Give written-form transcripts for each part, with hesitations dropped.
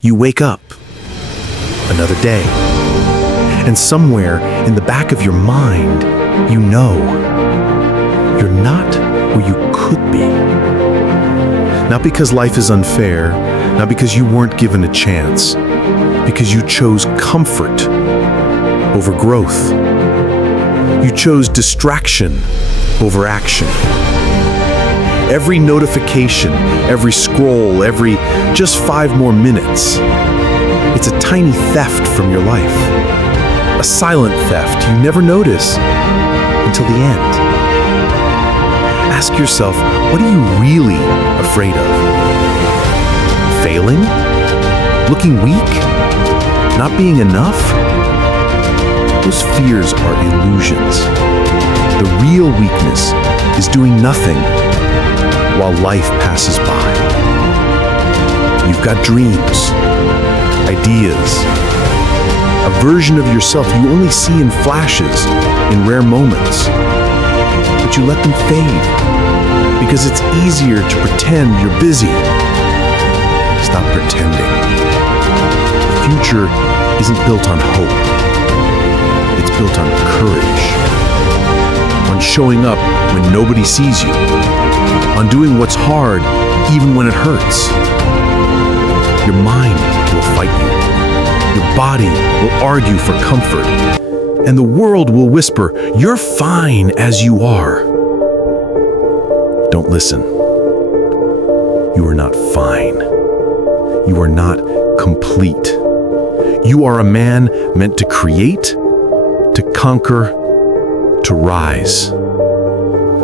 You wake up, another day, and somewhere in the back of your mind, you know you're not where you could be. Not because life is unfair, not because you weren't given a chance, because you chose comfort over growth. You chose distraction over action. Every notification, every scroll, every just 5 more minutes, it's a tiny theft from your life. A silent theft you never notice until the end. Ask yourself, what are you really afraid of? Failing? Looking weak? Not being enough? Those fears are illusions. The real weakness is doing nothing while life passes by. You've got dreams, ideas, a version of yourself you only see in flashes, in rare moments, but you let them fade because it's easier to pretend you're busy. Stop pretending. The future isn't built on hope. It's built on courage, on showing up when nobody sees you, on doing what's hard even when it hurts. Your mind will fight you. Your body will argue for comfort. And the world will whisper, "You're fine as you are." Don't listen. You are not fine. You are not complete. You are a man meant to create, to conquer, to rise.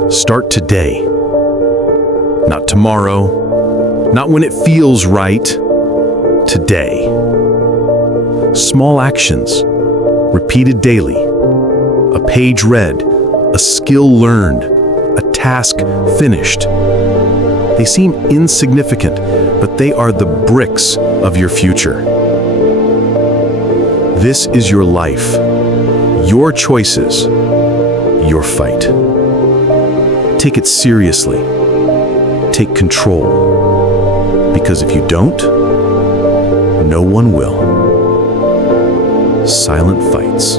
Start today. Not tomorrow, not when it feels right. Today. Small actions, repeated daily. A page read, a skill learned, a task finished. They seem insignificant, but they are the bricks of your future. This is your life, your choices, your fight. Take it seriously. Take control. Because if you don't, no one will. Silent fights.